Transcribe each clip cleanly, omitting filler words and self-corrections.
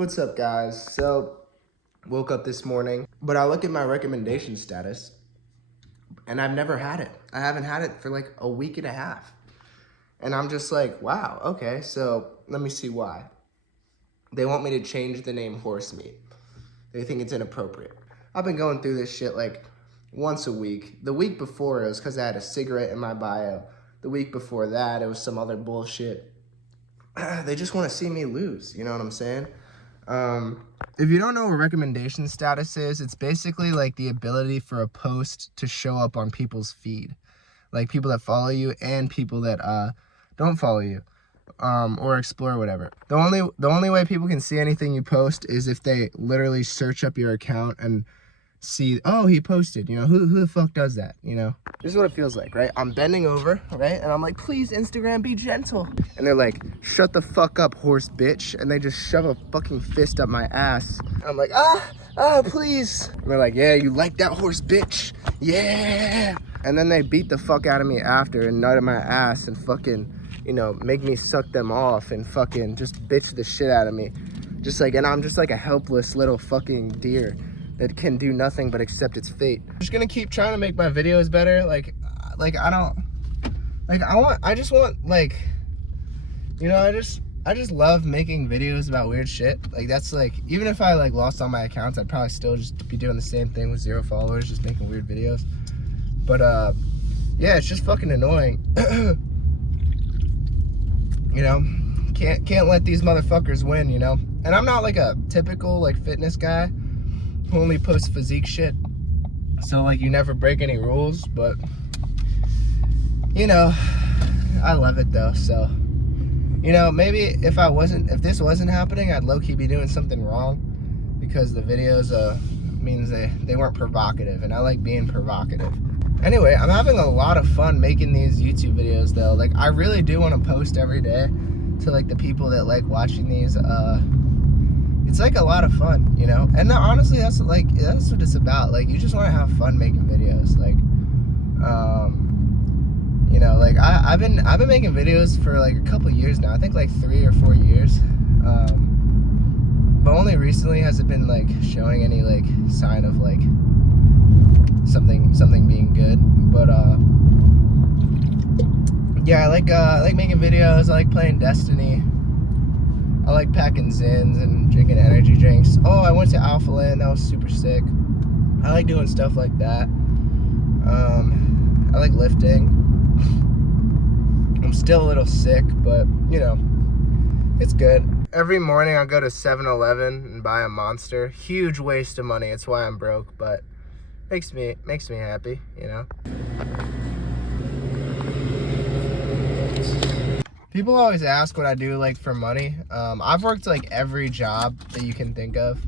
What's up, guys? So, woke up this morning, but I look at my recommendation status, and I've never had it. I haven't had it for like a week and a half. And I'm just like, wow, okay, so let me see why. They want me to change the name Horsemeet. They think it's inappropriate. I've been going through this shit like once a week. The week before, it was because I had a cigarette in my bio. The week before that, it was some other bullshit. They just want to see me lose, you know what I'm saying? If you don't know what recommendation status is, it's basically like the ability for a post to show up on people's feed. Like people that follow you and people that don't follow you, or explore whatever. The only way people can see anything you post is if they literally search up your account and see, oh, he posted, you know, who the fuck does that, you know? This is what it feels like, right? I'm bending over, right? And I'm like, please, Instagram, be gentle. And they're like, shut the fuck up, horse bitch. And they just shove a fucking fist up my ass. I'm like, please. And they're like, yeah, you like that, horse bitch? Yeah. And then they beat the fuck out of me after and nut at my ass and fucking, you know, make me suck them off and fucking just bitch the shit out of me. Just like, and I'm just like a helpless little fucking deer that can do nothing but accept its fate. I'm just gonna keep trying to make my videos better. I just want, like, you know, I just love making videos about weird shit. Like, that's like, even if I like lost all my accounts, I'd probably still just be doing the same thing with 0 followers, just making weird videos. But yeah, it's just fucking annoying. You know, can't let these motherfuckers win, you know? And I'm not like a typical like fitness guy who only posts physique shit, so like you never break any rules, but you know, I love it though. So, you know, maybe if this wasn't happening, I'd low-key be doing something wrong, because the videos means they weren't provocative, and I like being provocative. Anyway, I'm having a lot of fun making these YouTube videos though. Like, I really do want to post every day to like the people that like watching these. It's like a lot of fun, you know? And honestly, that's what it's about. Like, you just want to have fun making videos. Like, you know, like I've been making videos for like a couple years now. I think like 3 or 4 years. But only recently has it been like showing any like sign of like something being good. But yeah, I like making videos. I like playing Destiny. I like packing Zins and drinking energy drinks. Oh, I went to Alpha Land. That was super sick. I like doing stuff like that. I like lifting. I'm still a little sick, but, you know, it's good. Every morning I go to 7-Eleven and buy a Monster. Huge waste of money. It's why I'm broke, but makes me happy, you know. People always ask what I do like for money. I've worked like every job that you can think of.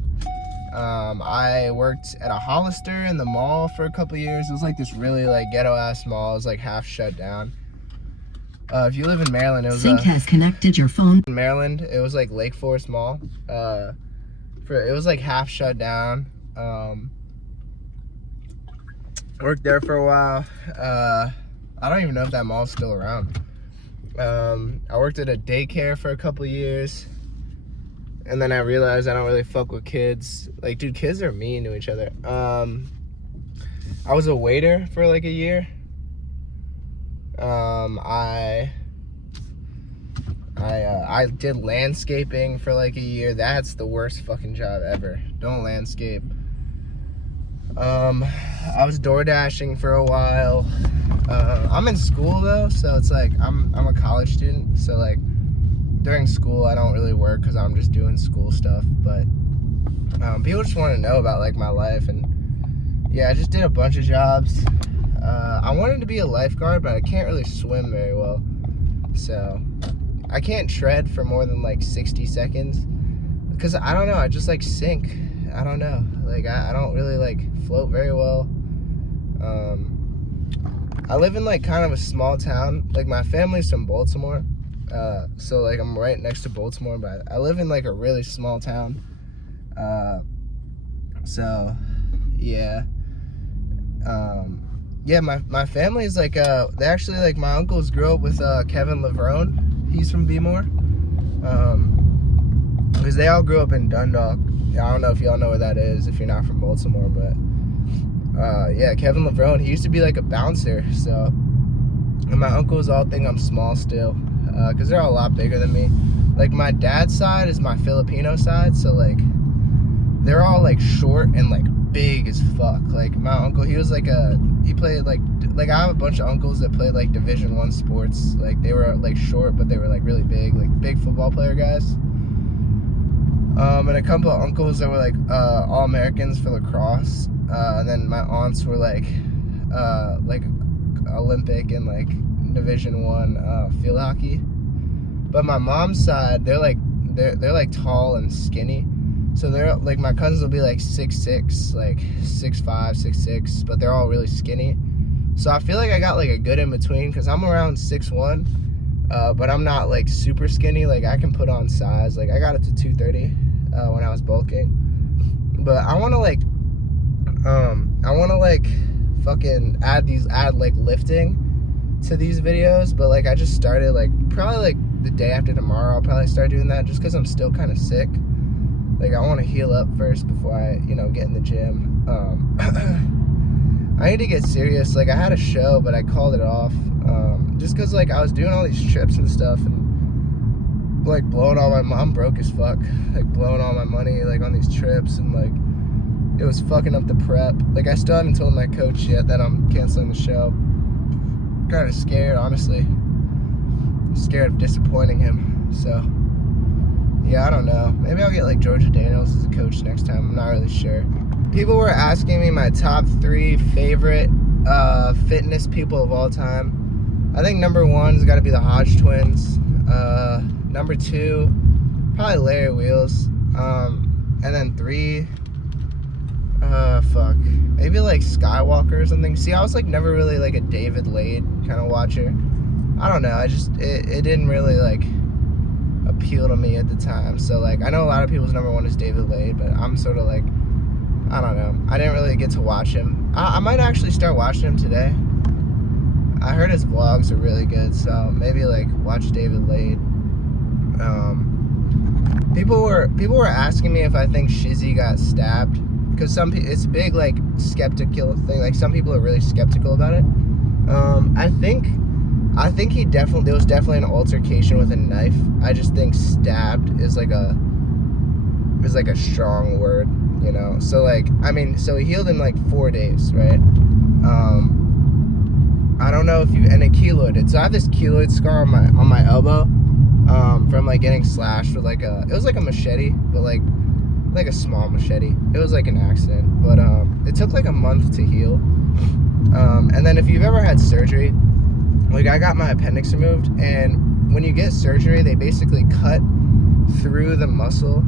I worked at a Hollister in the mall for a couple years. It was like this really like ghetto ass mall. It was like half shut down. If you live in Maryland, it was Sync has connected your phone. In Maryland, it was like Lake Forest Mall. It was like half shut down. Worked there for a while. I don't even know if that mall's still around. I worked at a daycare for a couple years, and then I realized I don't really fuck with kids. Like, dude, kids are mean to each other. I was a waiter for like a year. I did landscaping for like a year. That's the worst fucking job ever. Don't landscape. I was door dashing for a while. I'm in school though, so it's like I'm a college student, so like during school I don't really work because I'm just doing school stuff. But people just want to know about like my life, and yeah, I just did a bunch of jobs. I wanted to be a lifeguard, but I can't really swim very well, so I can't tread for more than like 60 seconds because I don't know, I just like sink. I don't know, like I don't really like float very well. I live in like kind of a small town. Like, my family's from Baltimore, so like I'm right next to Baltimore, but I live in like a really small town. So yeah. Yeah, my family is like they actually, like, my uncles grew up with Kevin Levrone. He's from Bmore. because they all grew up in Dundalk. I don't know if y'all know where that is if you're not from Baltimore, but yeah, Kevin Levrone, he used to be like a bouncer. So, and my uncles all think I'm small still, because they're all a lot bigger than me. Like my dad's side is my Filipino side, so like they're all like short and like big as fuck. Like my uncle, he played like I have a bunch of uncles that played like Division I sports. Like they were like short, but they were like really big, like big football player guys. And a couple of uncles that were like all Americans for lacrosse. And then my aunts were like Olympic and like Division I field hockey. But my mom's side, they're like tall and skinny. So they're like, my cousins will be like 6'6", like 6'5", 6'6", but they're all really skinny. So I feel like I got like a good in between, because I'm around 6'1", but I'm not like super skinny. Like I can put on size. Like I got it to 230 when I was bulking. But I want to like fucking add like lifting to these videos. But like I just started like probably like the day after tomorrow. I'll probably start doing that just because I'm still kind of sick. Like I want to heal up first before I, get in the gym. I need to get serious. Like I had a show, but I called it off. Just cause like I was doing all these trips and stuff, and like blowing all my, I'm broke as fuck. Like blowing all my money like on these trips, and like it was fucking up the prep. Like I still haven't told my coach yet that I'm canceling the show. Kind of scared, honestly. I'm scared of disappointing him. So. Yeah, I don't know. Maybe I'll get like Georgia Daniels as a coach next time. I'm not really sure. People were asking me my top 3 favorite fitness people of all time. I think number 1's got to be the Hodge twins. Number 2, probably Larry Wheels. And then 3, maybe like Skywalker or something. See, I was like never really like a David Lade kind of watcher. I don't know. It didn't really like appeal to me at the time. So like I know a lot of people's number 1 is David Lade, but I'm sort of like, I don't know, I didn't really get to watch him. I might actually start watching him today. I heard his vlogs are really good, so maybe like watch David Lade. People were asking me if I think Shizzy got stabbed, because it's a big like skeptical thing. Like some people are really skeptical about it. I think there was definitely an altercation with a knife. I just think stabbed is like a strong word, So like, I mean, so he healed in like 4 days, right? I don't know and it keloided. So I have this keloid scar on my elbow, from like getting slashed with it was like a machete, but like a small machete. It was like an accident, but it took like a month to heal. And then if you've ever had surgery, like I got my appendix removed, and when you get surgery, they basically cut through the muscle,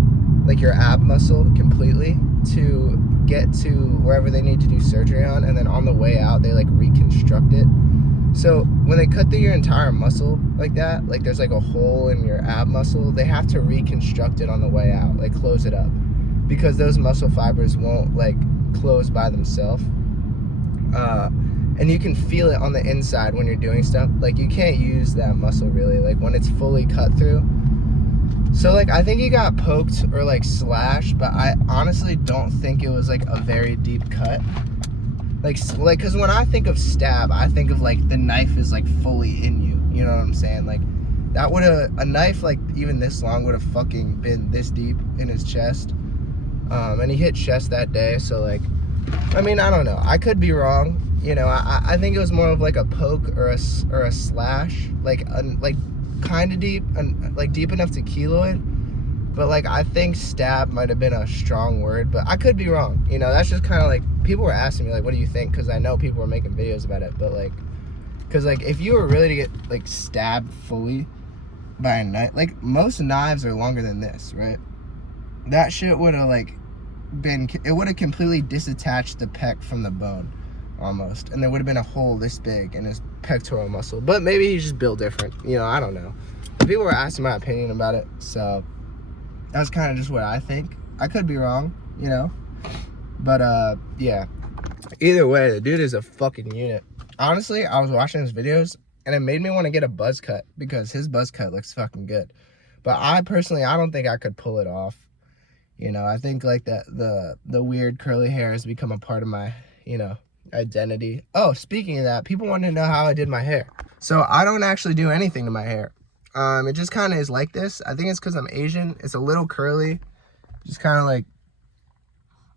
like your ab muscle completely, to get to wherever they need to do surgery on, and then on the way out, they like reconstruct it. So when they cut through your entire muscle like that, like there's like a hole in your ab muscle, they have to reconstruct it on the way out, like close it up, because those muscle fibers won't like close by themselves. And you can feel it on the inside when you're doing stuff. Like you can't use that muscle really, like when it's fully cut through. So like I think he got poked or like slashed, but I honestly don't think it was like a very deep cut. Like because when I think of stab, I think of like the knife is like fully in you. You know what I'm saying? Like that a knife like even this long would have fucking been this deep in his chest. And he hit chest that day, so like, I mean, I don't know. I could be wrong. I think it was more of like a poke or a slash, like kind of deep, and like deep enough to keloid. But like I think stab might have been a strong word, but I could be wrong. That's just kind of like, people were asking me like, what do you think? Because I know people were making videos about it, but like, because like if you were really to get like stabbed fully by a knife, like most knives are longer than this, right? That shit would have like it would have completely disattached the pec from the bone almost, and there would have been a hole this big in his pectoral muscle. But maybe he's just built different, I don't know. People were asking my opinion about it, so that's kind of just what I think. I could be wrong, but yeah, either way, the dude is a fucking unit. Honestly, I was watching his videos and it made me want to get a buzz cut, because his buzz cut looks fucking good. But I personally, I don't think I could pull it off. You know, I think like the weird curly hair has become a part of my, you know, identity. Oh, speaking of that, people want to know how I did my hair. So I don't actually do anything to my hair. It just kind of is like this. I think it's because I'm Asian. It's a little curly, just kind of like,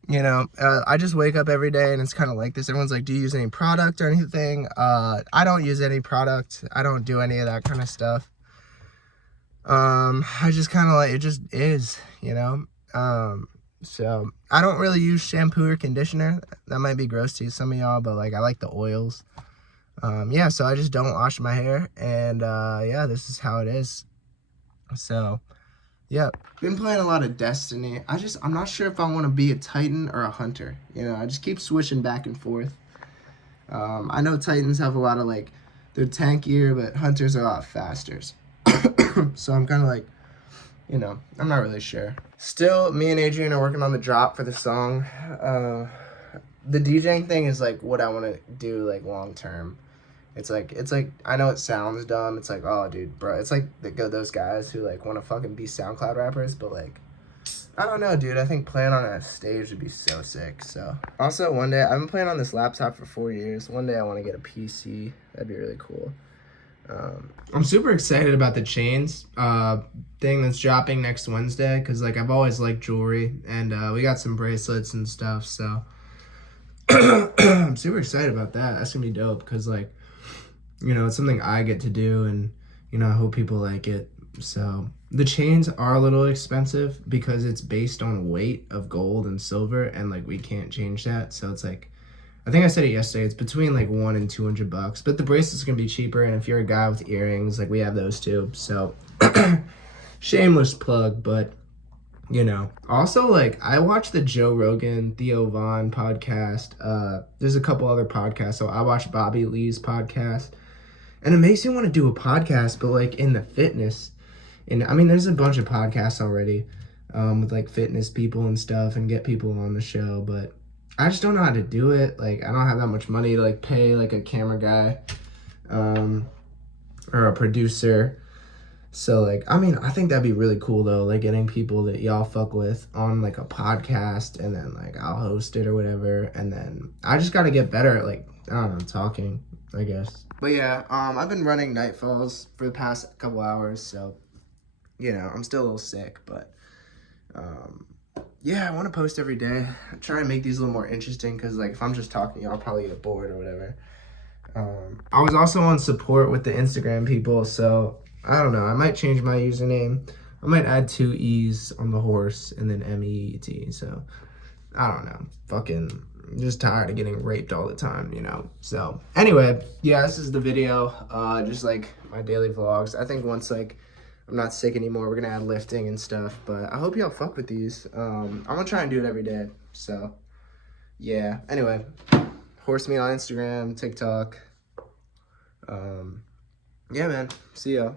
you know, I just wake up every day and it's kind of like this. Everyone's like, do you use any product or anything? I don't use any product. I don't do any of that kind of stuff. I just kind of like, it just is, you know? So I don't really use shampoo or conditioner. That might be gross to some of y'all, but like, I like the oils. Yeah, so I just don't wash my hair, and yeah, this is how it is. So yeah, been playing a lot of Destiny. I'm not sure if I want to be a Titan or a Hunter. You know, I just keep switching back and forth. I know Titans have a lot of like, they're tankier, but Hunters are a lot faster. So I'm kind of like, you know, I'm not really sure. Still, me and Adrian are working on the drop for the song. The DJing thing is like what I want to do like long term. It's like, I know it sounds dumb. It's like, oh, dude, bro. It's like those guys who, like, want to fucking be SoundCloud rappers. But, like, I don't know, dude. I think playing on a stage would be so sick. So, also, one day, I've been playing on this laptop for 4 years. One day, I want to get a PC. That'd be really cool. I'm super excited about the chains thing that's dropping next Wednesday. Because, like, I've always liked jewelry. And we got some bracelets and stuff. So, I'm super excited about that. That's going to be dope. Because, like, you know, it's something I get to do, and, you know, I hope people like it. So the chains are a little expensive because it's based on weight of gold and silver, and like we can't change that. So it's like, I think I said it yesterday, it's between like $100 and $200, but the bracelet's gonna be cheaper. And if you're a guy with earrings, like we have those too. So shameless plug, but you know, also like I watch the Joe Rogan, Theo Vaughn podcast. There's a couple other podcasts. So I watch Bobby Lee's podcast. And it makes me want to do a podcast, but like in the fitness. And I mean, there's a bunch of podcasts already with like fitness people and stuff and get people on the show. But I just don't know how to do it. Like, I don't have that much money to like pay like a camera guy or a producer. So like, I mean, I think that'd be really cool though. Like getting people that y'all fuck with on like a podcast, and then like I'll host it or whatever. And then I just got to get better at like, I don't know, talking, I guess. But yeah, I've been running Nightfalls for the past couple hours, so, you know, I'm still a little sick, but, yeah, I want to post every day. I try and make these a little more interesting, because, like, if I'm just talking, y'all probably get bored or whatever. I was also on support with the Instagram people, so, I don't know, I might change my username. I might add 2 E's on the horse, and then MEET, so, I don't know, fucking... I'm just tired of getting raped all the time, you know. So anyway, yeah, this is the video. Just like my daily vlogs. I think once like I'm not sick anymore, we're gonna add lifting and stuff. But I hope y'all fuck with these. I'm gonna try and do it every day. So yeah. Anyway, Horsemeet on Instagram, TikTok. Yeah, man. See y'all.